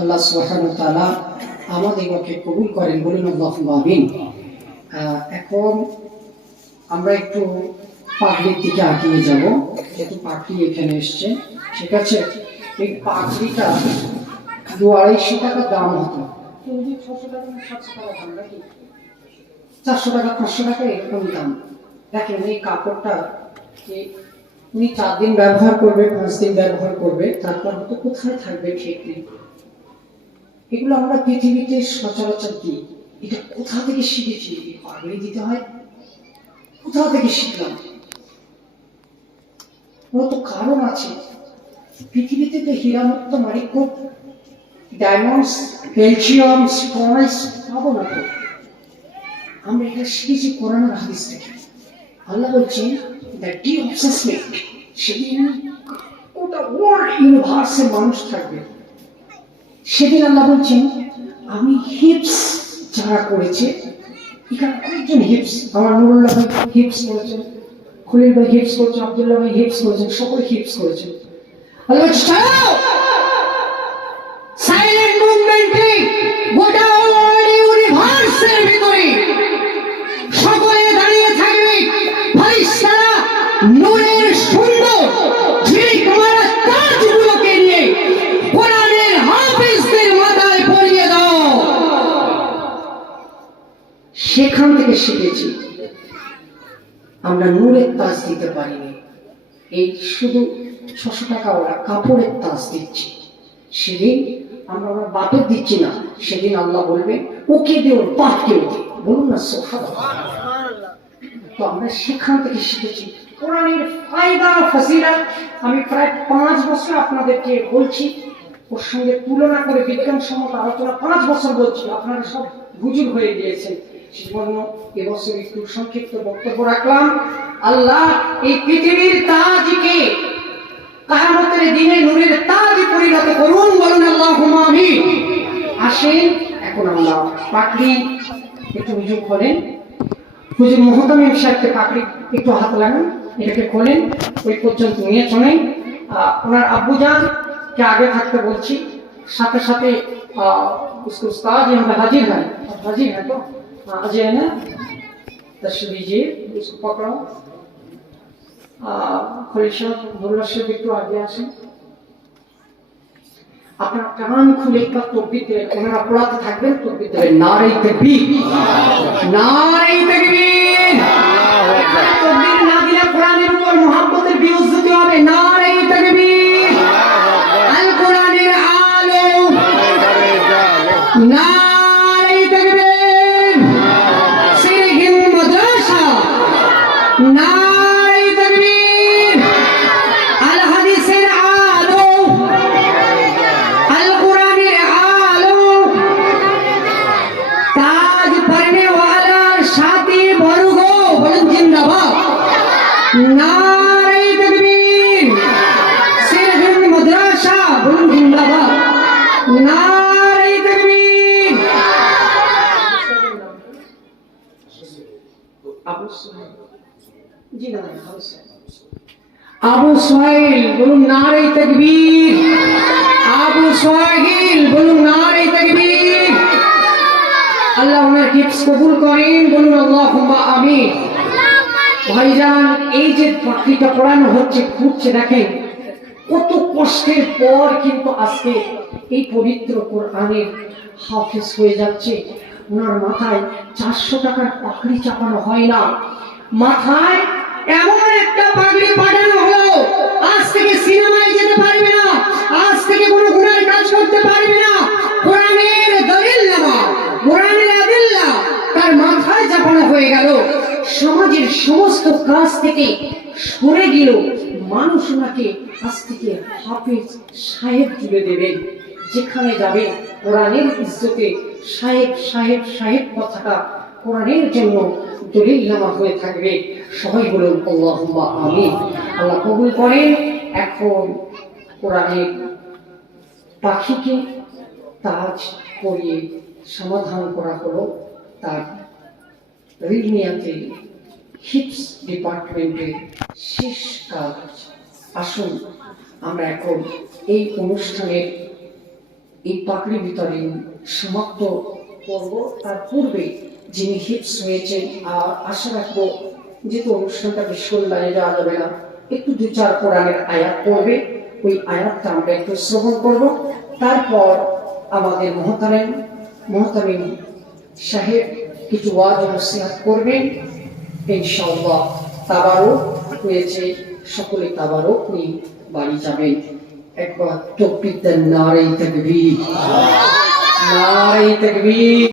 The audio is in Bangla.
আল্লাহ ওয়া আমাদেরকে কবুল করেন বলুন আমিন। এখন আমরা একটু পাগড়ির দিকে আগিয়ে যাব যেহেতু পাগড়ি এখানে এসছে। ঠিক আছে? এই পাগড়িটা দু আড়াইশো টাকা দাম হতো। ছশো টাকা সাতশো টাকা দাম নাকি? চারশো টাকা পাঁচশো টাকা এরকম দাম। দেখেন এই কাপড়টা উনি চার দিন ব্যবহার করবে পাঁচ দিন ব্যবহার করবে তারপর হয়তো কোথায় থাকবে ঠিক নেই। এগুলো আমরা পৃথিবীতে সচরাচর দিই। এটা কোথা থেকে শিখেছি পাগড়ি দিতে হয়? কোথা থেকে শিখলাম। তো কারণ আছে, পৃথিবীতে তো হীরামুক্ত মানিক্য ডায়মন্ডস বেলজিয়াম স্ট্রনাইস পাবো না তো। আমরা এটা শিখেছি কোরআন হাদিস থেকে। আল্লাহ বলছেন ডি অবসেসমেন্ট সেদিন ওটা ওয়ার্ল্ড ইউনিভার্সের মানুষ থাকবে। সেদিন আল্লাহ বলছেন, আমি হিপস যারা করেছে হিপস আমার নুরুল্লাহ ভাই হিপস করেছেন ভাই হিপস ভাই হিপস করেছেন, সকলে হিপস করেছেন। সকলে দাঁড়িয়ে থাকবে। ফারিস্তারা সেখান থেকে শিখেছি। আমরা নূরের তাজ দিতে পারিনি। এই শুধু ছশো টাকা ওরা কাপড়ের তাজ দিচ্ছি। সেদিন আমরা ওরা বাপের দিচ্ছি না। সেদিন আল্লাহ বলবে, ওকে দে ওর বাপকেও দে বলুন না সোফা তো আমরা সেখান থেকে শিখেছি। কোরআনের ফায়দা, ফাসিলা, আমি প্রায় পাঁচ বছর আপনাদেরকে বলছি। ওর সঙ্গে তুলনা করে বিজ্ঞান বিজ্ঞানসম্মত আলোচনা পাঁচ বছর বলছি। আপনারা সব বুজুর হয়ে গিয়েছেন। সেজন্য এবছর একটু সংক্ষিপ্ত বক্তব্য রাখলাম আল্লাহ এই পৃথিবীর তাজকে কায়ামতের দিনে নূরের তাজ পরিণত করুন বলুন আল্লাহ আমিন আসেন এখন আল্লাহ পাকড়ি একটু হুজুর করেন হুজুর মোহতামিম সাহেবকে পাকড়ি একটু হাত লাগান এটাকে খোলেন ওই পর্যন্ত নিয়ে চলেন আহ, ওনার আব্বুজান কে আগে থাকতে বলছি সাথে সাথে আহ, उसको उस्ताद यहाँ पे हाजिर है आप हाजिर है तो আপনার কান খুলে একবার তকবির ওনার অপরাধ থাকবেন তকবির নারী দেবী নারী দেবী না দিলে কোরআনের উপর মোহাম্মতের বিউজ দিতে হবে নারী আবু সোহেল, বলুন নারে তকবীর। আবু সোহেল, বলুন নারে তকবীর। আল্লাহ ওনার হিপস কবুল করেন, বলুন আল্লাহ আমিন। ভাইজান, এই যে পাখিটা পড়ানো হচ্ছে ফুটছে দেখেন। কত কষ্টের পর কিন্তু আজকে এই পবিত্র কোরআনের হাফেজ হয়ে যাচ্ছে। ওনার মাথায় চারশো টাকার পাখড়ি চাপানো হয় না। মাথায় এমন একটা পাগড়ি পাঠানো হলো। আজ থেকে সিনেমায় যেতে পারবে না। আজ থেকে কোনো গুণের কাজ করতে পারবে না। কোরআনের দলিল নামা কোরআনের আদিল্লা তার মাথায় চাপানো হয়ে গেল। সমাজের সমস্ত কাজ থেকে সরে গেল। মানুষ ওনাকে আজ থেকে হাফিজ সাহেব তুলে দেবেন যেখানে যাবে কোরআনের ইজ্জতে সাহেব সাহেব সাহেব কথাটা কোরআনের জন্য দলিল নামা হয়ে থাকবে। সবাই বলুন, আল্লাহুম্মা আমিন। আল্লাহ কবুল করেন। এখন কোরআনের পাখিকে তাজ করিয়ে সমাধান করা হলো তার রিনিয়াতে হিপস ডিপার্টমেন্টের শেষ কাজ। আসুন, আমরা এখন এই অনুষ্ঠানের এই পাকড়ি ভিতরে সমাপ্ত করব। তার পূর্বে যিনি হিপস হয়েছেন আর আশা রাখব যেহেতু অনুষ্ঠানটা বেশ কল্যাণে যাওয়া যাবে না। একটু দু চার কোরআনের আয়াত পড়বে, ওই আয়াতটা আমরা একটু শ্রবণ করব। তারপর আমাদের মহতারেন মহতামিম সাহেব কিছু ওয়াজ নসিহাত করবেন। ইনশাআল্লাহ তাবারও হয়েছে, সকলে তাবারও নিয়ে বাড়ি যাবেন। একবার তকবির নারে তকবীর। নারে তকবীর।